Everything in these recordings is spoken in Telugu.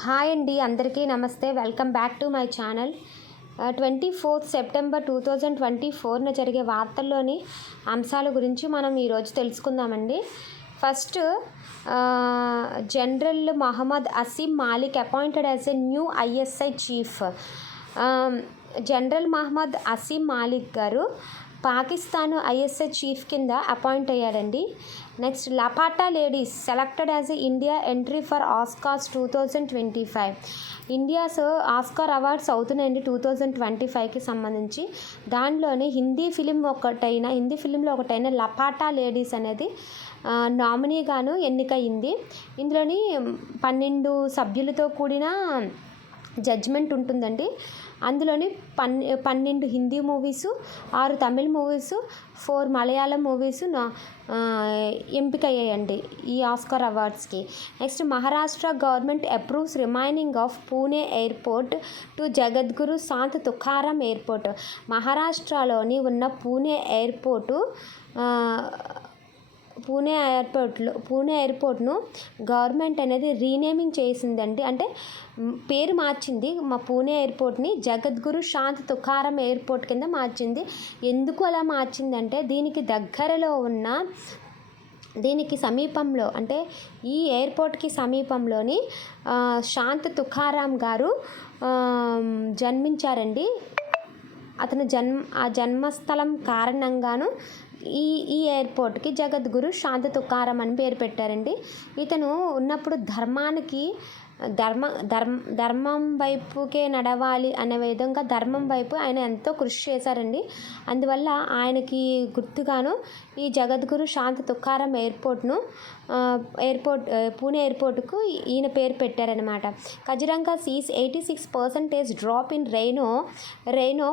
హాయ్ అండి, అందరికీ నమస్తే. Welcome back to my channel. 24 September 2024న జరిగే వార్తల్లోని అంశాల గురించి మనం ఈరోజు తెలుసుకుందామండి. First, General Mohammad Asim Malik appointed as a new ISI chief. General Mohammad Asim Malik గారు పాకిస్తాన్ ఐఎస్ఐ చీఫ్ కింద అపాయింట్ అయ్యారండి. Next, Laapataa Ladies selected as a India entry for Oscars 2025. India's Oscar awards అవుతున్నాయండి 2025కి సంబంధించి. దానిలోని హిందీ ఫిలింలో ఒకటైన లపాటా లేడీస్ అనేది నామినీగాను ఎన్నికయింది. ఇందులోని 12 సభ్యులతో కూడిన జడ్జిమెంట్ ఉంటుందండి. అందులోని 12 Hindi movies, 6 Tamil movies, 4 Malayalam movies ఎంపిక అయ్యాయండి ఈ ఆస్కార్ అవార్డ్స్కి. Next, Maharashtra government approves remaining of Pune airport to Jagadguru Sant Tukaram airport. మహారాష్ట్రలోని ఉన్న పూణే ఎయిర్పోర్ట్ను గవర్నమెంట్ అనేది రీనేమింగ్ చేసిందండి. అంటే పేరు మార్చింది. మా పూణే ఎయిర్పోర్ట్ని జగద్గురు సంత్ తుకారాం ఎయిర్పోర్ట్ కింద మార్చింది. ఎందుకు అలా మార్చిందంటే దీనికి సమీపంలో, అంటే ఈ ఎయిర్పోర్ట్కి సమీపంలోని సంత్ తుకారాం గారు జన్మించారండి. అతను జన్మస్థలం కారణంగాను ఈ ఎయిర్పోర్ట్కి జగద్గురు సంత్ తుకారాం అని పేరు పెట్టారండి. ఇతను ఉన్నప్పుడు ధర్మం వైపుకే నడవాలి అనే విధంగా ధర్మం వైపు ఆయన ఎంతో కృషి చేశారండి. అందువల్ల ఆయనకి గుర్తుగాను ఈ జగద్గురు సంత్ తుకారాం పూణే ఎయిర్పోర్ట్కు ఈయన పేరు పెట్టారనమాట. Kaziranga sees 86% drop in rhino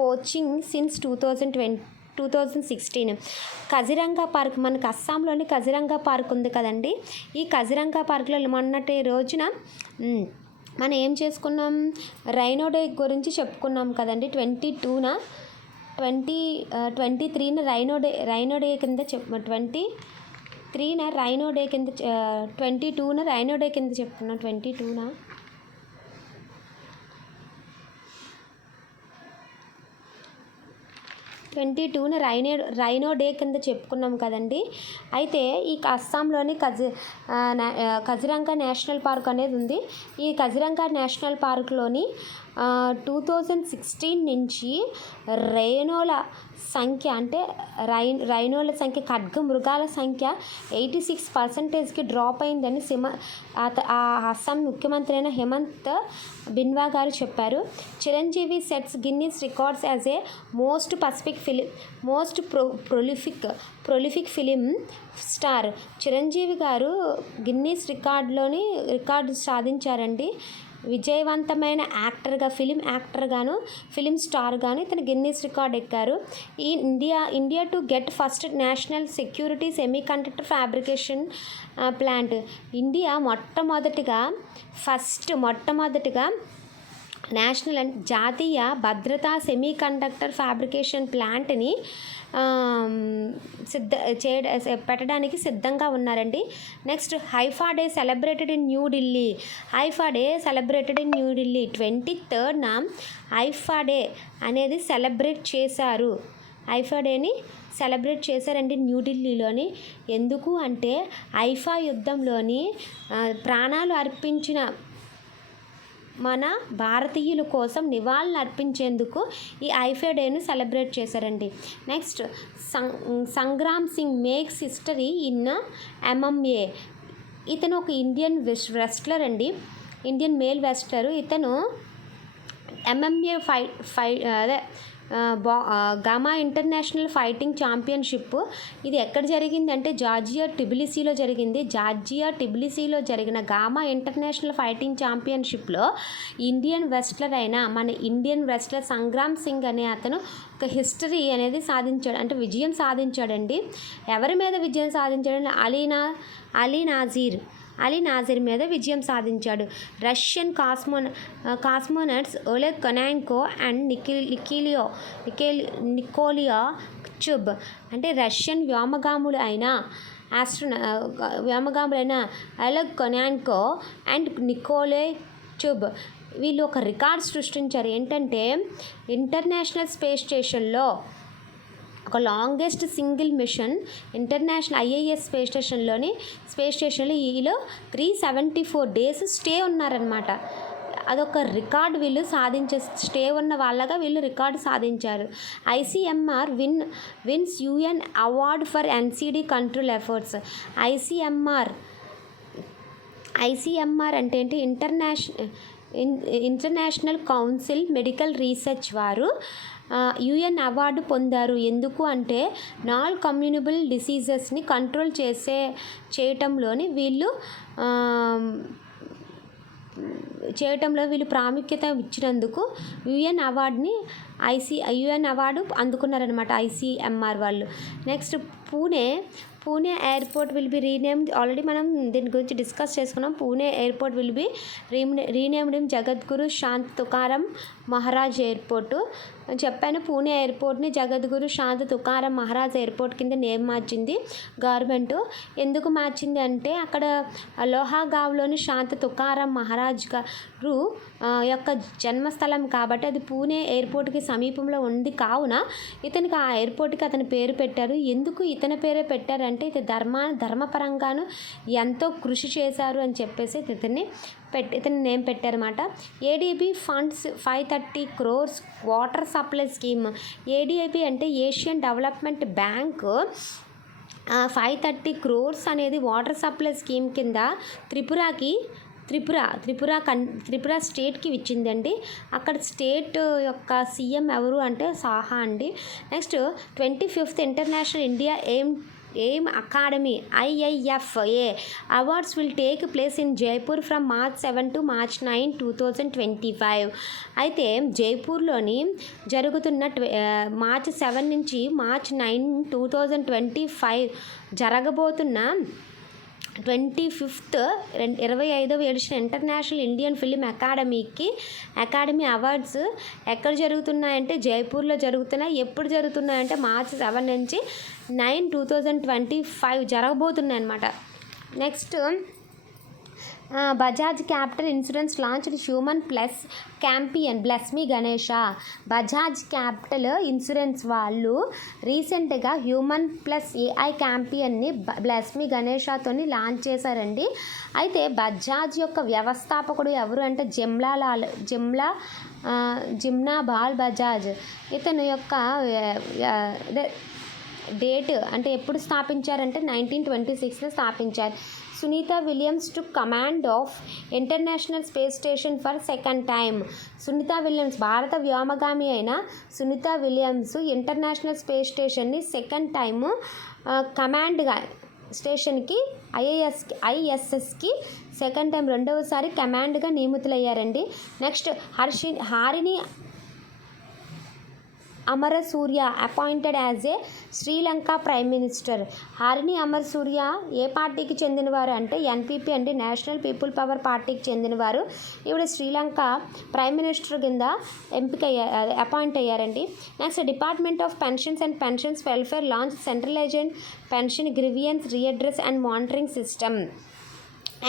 poaching since 2016. Kaziranga park, మనకు అస్సాంలోని కజిరంగా పార్క్ ఉంది కదండి. ఈ కజిరంగా పార్క్లో మొన్నటి రోజున మనం ఏం చేసుకున్నాం, రైనో డే గురించి చెప్పుకున్నాం కదండి. 23న రైనో డే కింద 23న రైనో డే కింద 22న రైనో డే కింద చెప్పుకున్నాం. 22న రైనో డే కింద చెప్పుకున్నాం కదండి. అయితే ఈ అస్సాంలోని కజిరంగా నేషనల్ పార్క్ అనేది ఉంది. ఈ కజిరంగా నేషనల్ పార్క్లోని 2016 నుంచి రైనోల సంఖ్య ఖడ్గ మృగాల సంఖ్య 86%కి డ్రాప్ అయిందని అస్సాం ముఖ్యమంత్రి అయిన హేమంత్ బిన్వా గారు చెప్పారు. Chiranjeevi sets Guinness records as a most prolific film star. Chiranjeevi గారు గిన్నీస్ రికార్డు సాధించారండి. విజయవంతమైన ఫిలిం యాక్టర్గాను, ఫిలిం స్టార్గాను ఇతను గిన్నీస్ రికార్డ్ ఎక్కారు. ఈ India to get first national security semiconductor fabrication plant. India మొట్టమొదటిగా నేషనల్ జాతీయ భద్రతా సెమీకండక్టర్ ఫ్యాబ్రికేషన్ ప్లాంట్ని పెట్టడానికి సిద్ధంగా ఉన్నారండి. Next, Haifa day celebrated in New Delhi. 23rd Haifa day అనేది సెలబ్రేట్ చేశారు. హైఫా డేని సెలబ్రేట్ చేశారండి న్యూఢిల్లీలోని. ఎందుకు అంటే హైఫా యుద్ధంలోని ప్రాణాలు అర్పించిన మన భారతీయుల కోసం నివాళులు అర్పించేందుకు ఈ హైఫా డేను సెలబ్రేట్ చేశారండి. Next, Sangram Singh makes history in MMA. ఇతను ఒక ఇండియన్ రెస్లర్ అండి, ఇండియన్ మేల్ రెస్లరు. ఇతను MMA gamma international fighting championship ఇది ఎక్కడ జరిగింది అంటే జార్జియా టిబిలిసీలో జరిగిన గామా ఇంటర్నేషనల్ ఫైటింగ్ ఛాంపియన్షిప్లో మన ఇండియన్ రెస్లర్ సంగ్రామ్ సింగ్ అనే అతను ఒక హిస్టరీ అనేది సాధించాడు, అంటే విజయం సాధించాడండి. ఎవరి మీద విజయం సాధించాడంటే అలీ నాజీర్ మీద విజయం సాధించాడు. రష్యన్ కాస్మోనట్స్ ఓలెగ్ కొనాన్కో అండ్ నికోలియా చుబ్, అంటే రష్యన్ వ్యోమగాములు అయిన వ్యోమగాములైన అలెగ్ కొన్యాన్కో అండ్ నికోలే ట్యూబ్ వీళ్ళు ఒక రికార్డ్ సృష్టించారు. ఏంటంటే ఇంటర్నేషనల్ స్పేస్ స్టేషన్లో ఒక longest single mission international IAS space స్టేషన్లో వీళ్ళు 374 days స్టే ఉన్నారనమాట. అదొక రికార్డ్ వీళ్ళు స్టే ఉన్న వాళ్ళగా వీళ్ళు రికార్డు సాధించారు. ICMR wins UN award for NCD control efforts. ICMR అంటే ఏంటి? ఇంటర్నేషనల్ కౌన్సిల్ మెడికల్ రీసెర్చ్ వారు యుఎన్ అవార్డు పొందారు. ఎందుకు అంటే నాన్ కమ్యూనిబుల్ డిసీజెస్ని కంట్రోల్ చేయటంలో వీళ్ళు ప్రాముఖ్యత ఇచ్చినందుకు యుఎన్ అవార్డు అందుకున్నారనమాట ఐసీఎంఆర్ వాళ్ళు. Next Pune airport will be renamed. Already మనం దీని గురించి డిస్కస్ చేసుకున్నాం. Pune airport will be renamed in Jagadguru Shanth Tukaram Maharaj airport చెప్పాను. పూణే ఎయిర్పోర్ట్ని జగద్గురు శాంత్ తుకారాం మహారాజ్ ఎయిర్పోర్ట్ కింద నేమ్ మార్చింది గవర్నమెంట్. ఎందుకు మార్చింది అంటే అక్కడ లోహాగావ్లోని శాంత్ తుకారాం మహారాజ్ గారు యొక్క జన్మస్థలం కాబట్టి అది పూణే ఎయిర్పోర్ట్కి సమీపంలో ఉంది. కావున ఇతనికి ఆ ఎయిర్పోర్ట్కి అతని పేరు పెట్టారు. ఎందుకు ఇతని పేరే పెట్టారంటే ఇది ధర్మపరంగాను ఎంతో కృషి చేశారు అని చెప్పేసి ఇతని నేమ్ పెట్టారన్నమాట. ADB funds 530 crores water supply scheme. ADIB అంటే ఏషియన్ డెవలప్మెంట్ బ్యాంక్ 530 crores అనేది వాటర్ సప్లై స్కీమ్ కింద త్రిపుర స్టేట్కి ఇచ్చిందండి. అక్కడ స్టేట్ యొక్క సీఎం ఎవరు అంటే సాహా అండి. Next 25th international India aim academy IIFA awards will take place in Jaipur from March 7 to March 9, 2025. అయితే జైపూర్లోని జరుగుతున్న March 7 నుంచి March 9, 2025 జరగబోతున్న 25th 25వ edition international Indian film academy awards ఎక్కడ జరుగుతున్నాయంటే జైపూర్లో జరుగుతున్నాయి. ఎప్పుడు జరుగుతున్నాయంటే March 7 నుంచి 9, 2025 జరగబోతున్నాయి అన్నమాట. Next Bajaj capital insurance launched human plus campaign bless me Ganesha. Bajaj capital insurance వాళ్ళు రీసెంట్గా హ్యూమన్ ప్లస్ AI క్యాంపియన్ని బ్లెస్ మీ గణేషతోని లాంచ్ చేశారండి. అయితే బజాజ్ యొక్క వ్యవస్థాపకుడు ఎవరు అంటే జిమ్నా బాల్ బజాజ్. ఇతను యొక్క డేట్ అంటే ఎప్పుడు స్థాపించారంటే 1926లో స్థాపించారు. Sunita Williams to command of international space station for second time. Sunita Williams భారత వ్యోమగామి అయిన సునీత విలియమ్స్ ఇంటర్నేషనల్ స్పేస్ స్టేషన్ని సెకండ్ టైము కమాండ్గా స్టేషన్కి ISSకి సెకండ్ టైం రెండవసారి కమాండ్గా నియమితులయ్యారండి. Next Harini Amarasuriya appointed as a Sri Lanka prime minister. Harini Amarasuriya ఏ పార్టీకి చెందినవారు అంటే NPP అండి, నేషనల్ పీపుల్ పవర్ పార్టీకి చెందినవారు. ఈవిడ శ్రీలంక ప్రైమ్ మినిస్టర్ కింద అపాయింట్ అయ్యారండి. Next department of pensions and pensions welfare launch centralized pension grievance redress and monitoring system.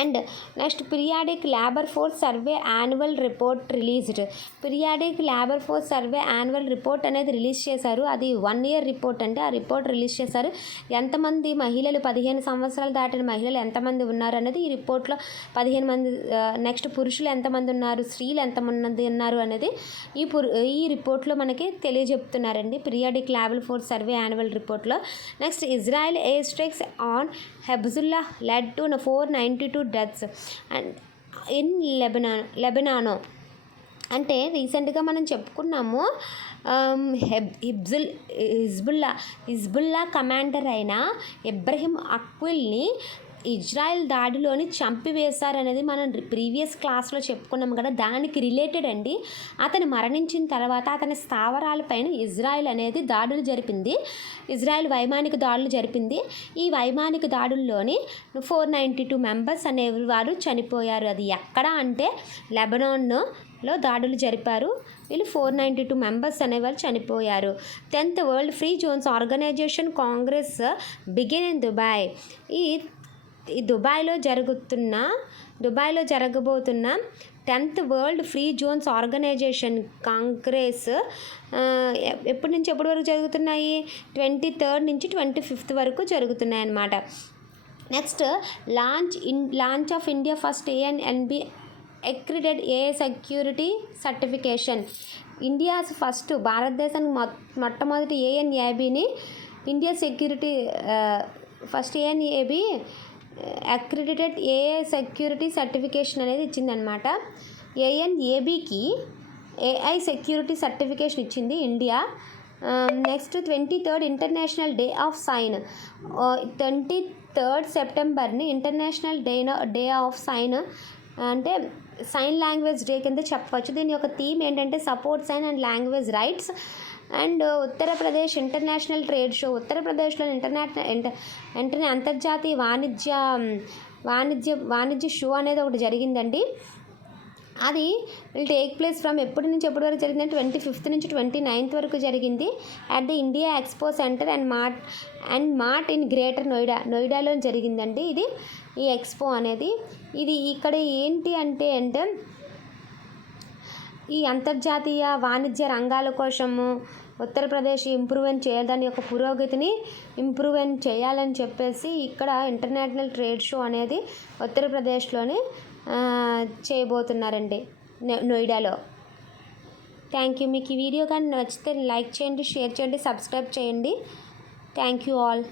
And next periodic labour force survey annual report released. Periodic labour force survey annual report అనేది రిలీజ్ చేశారు. అది 1 year రిపోర్ట్ అంటే ఆ రిపోర్ట్ రిలీజ్ చేశారు. ఎంతమంది మహిళలు 15 సంవత్సరాలు దాటిన మహిళలు ఎంతమంది ఉన్నారు అనేది ఈ రిపోర్ట్లో 15 మంది. నెక్స్ట్ పురుషులు ఎంతమంది ఉన్నారు, స్త్రీలు ఎంతమంది ఉన్నారు అనేది ఈ రిపోర్ట్లో మనకి తెలియజెప్తున్నారండి periodic labour force survey annual రిపోర్ట్లో. Next Israel air strikes on హెబ్జుల్లా led to 492 deaths and in Lebanon. అంటే రీసెంట్గా మనం చెప్పుకున్నాము హిజ్బుల్లా కమాండర్ అయిన ఇబ్రహీం అక్విల్ని ఇజ్రాయెల్ దాడిలోని చంపివేశారనేది మనం ప్రీవియస్ క్లాస్లో చెప్పుకున్నాం కదా, దానికి రిలేటెడ్ అండి. అతను మరణించిన తర్వాత అతని స్థావరాలపైన ఇజ్రాయెల్ అనేది దాడులు జరిపింది. ఇజ్రాయెల్ వైమానిక దాడులు జరిపింది. ఈ వైమానిక దాడుల్లోని 492 మెంబర్స్ అనేవారు చనిపోయారు. అది ఎక్కడ అంటే లెబనాన్లో దాడులు జరిపారు. వీళ్ళు 492 మెంబర్స్ అనేవారు చనిపోయారు. 10th world free zones organisation congress begin in Dubai. ఈ దుబాయ్లో జరగబోతున్న 10th world free zones organisation congress ఎప్పటి నుంచి ఎప్పటి వరకు జరుగుతున్నాయి? 23rd నుంచి 25th వరకు జరుగుతున్నాయి అన్నమాట. Next launch of India first ANNB accredited AI security certification. India's first భారతదేశానికి మొట్టమొదటి ANABని India security first ANAB accredited AI security certification అనేది ఇచ్చిందనమాట. ANABకి AI సెక్యూరిటీ సర్టిఫికేషన్ ఇచ్చింది India. Next 23rd international day of sign. 23rd సెప్టెంబర్ని ఇంటర్నేషనల్ డే ఆఫ్ సైన్ అంటే సైన్ లాంగ్వేజ్ డే కింద చెప్పవచ్చు. దీని యొక్క థీమ్ ఏంటంటే support sign and language rights. And Uttar Pradesh international trade show. ఉత్తరప్రదేశ్లో అంతర్జాతీయ వాణిజ్య షో అనేది ఒకటి జరిగిందండి. అది విల్ టేక్ ప్లేస్ ఫ్రమ్ ఎప్పటి నుంచి ఎప్పటి వరకు జరిగిందంటే 25th నుంచి 29th వరకు జరిగింది at the India expo centre and mart in greater నోయిడాలో జరిగిందండి. ఈ ఎక్స్పో అనేది ఇది ఇక్కడ ఏంటి అంటే ఈ అంతర్జాతీయ వాణిజ్య రంగాల కోసము ఉత్తరప్రదేశ్ దాని యొక్క పురోగతిని ఇంప్రూవ్ చేయాలని చెప్పేసి ఇక్కడ ఇంటర్నేషనల్ ట్రేడ్ షో అనేది ఉత్తరప్రదేశ్లోని చేయబోతున్నారండి నోయిడాలో. Thank you. మీకు ఈ వీడియో కానీ నచ్చితే లైక్ చేయండి, షేర్ చేయండి, సబ్స్క్రైబ్ చేయండి. Thank you all.